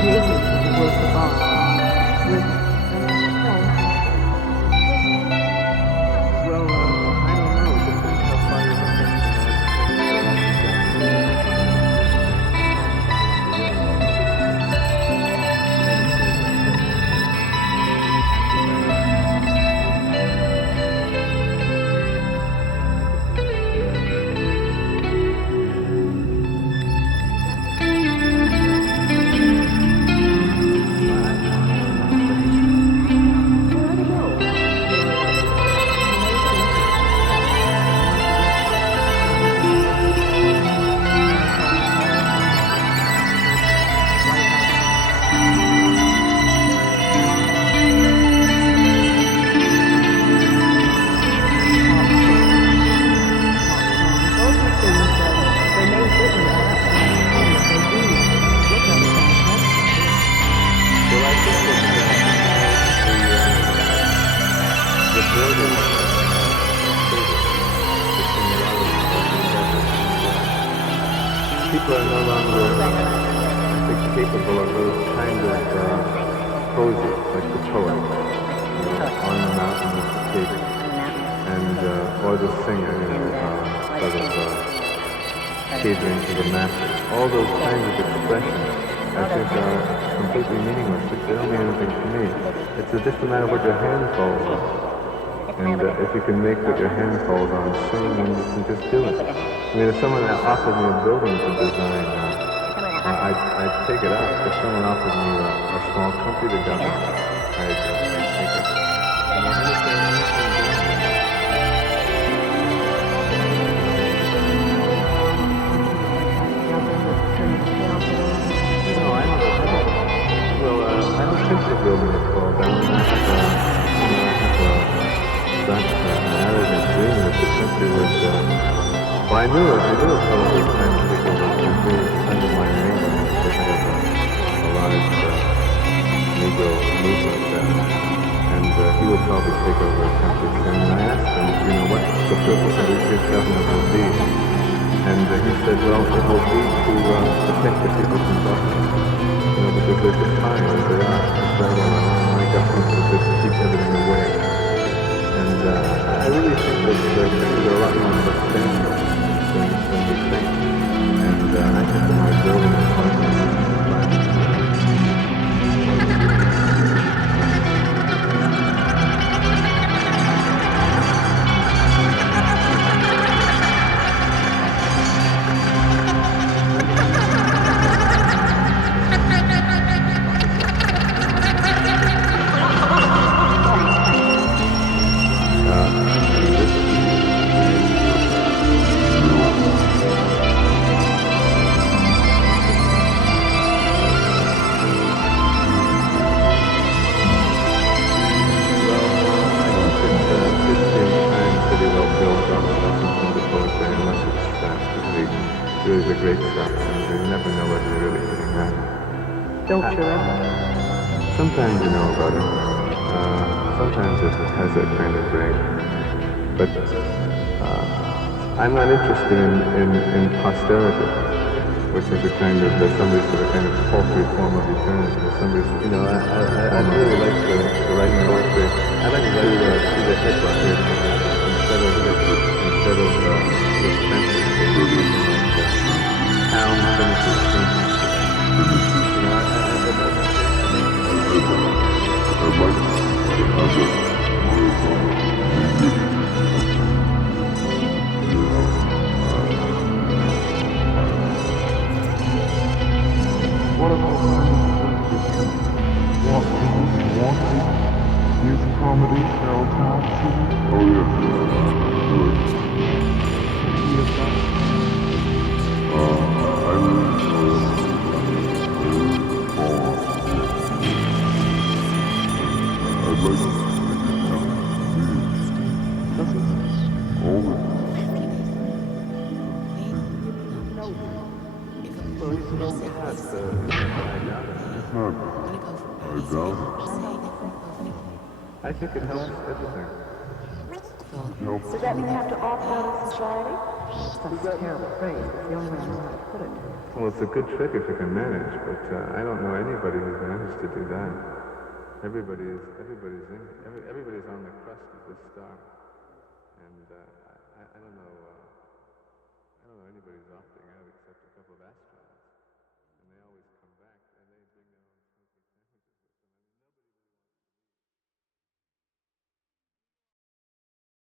created the work of art with Well, I don't know. It depends how far you look at people are no longer, I think, capable of those kind of poses, like the poet, on the mountain with the cape, and or the singer, sort of catering to the masses. All those kinds of expressions, I think, are completely meaningless. They don't mean anything to me. It's just a matter of what your hand falls on. And if you can make what your hand falls on sing, then you can just do it. I mean, if someone offered me a building to design, I'd take it up. If someone offered me a small country to govern, I'd take it. No, I'm a picture building it fall down. I have an arrogant dream that the country would. Well, I knew a fellow who was trying to take over the country, a friend of mine in England, the head of a large Negro movement there, and he would probably take over the country soon. And I asked him, what the purpose of his government will be, and he said, well, it will be to protect the people from government, because they're just fine as they are. It's very well known. My government will just keep everything away. And I really think that things are a lot more substantial than we think. And I think that my building is one of the Sometimes you know about it. Sometimes it has that kind of ring. But I'm not interested in posterity, which is a kind of somebody's sort of kind of paltry form of eternity. Somebody's, I really like the writing poetry. I like to see the headline instead of the sentence. Town finishes sentence. What about is comedy downtown city? Oh yes, good. I live I'd like to I think it helps everything. Nope. Does that mean I have to opt out of society? That's a terrible phrase. It's the only way I know how to put it. Well, it's a good trick if you can manage, but I don't know anybody who's managed to do that. Everybody's on the crust of this star, and I don't know. I don't know anybody who's opting out except a couple of astronauts, and they always.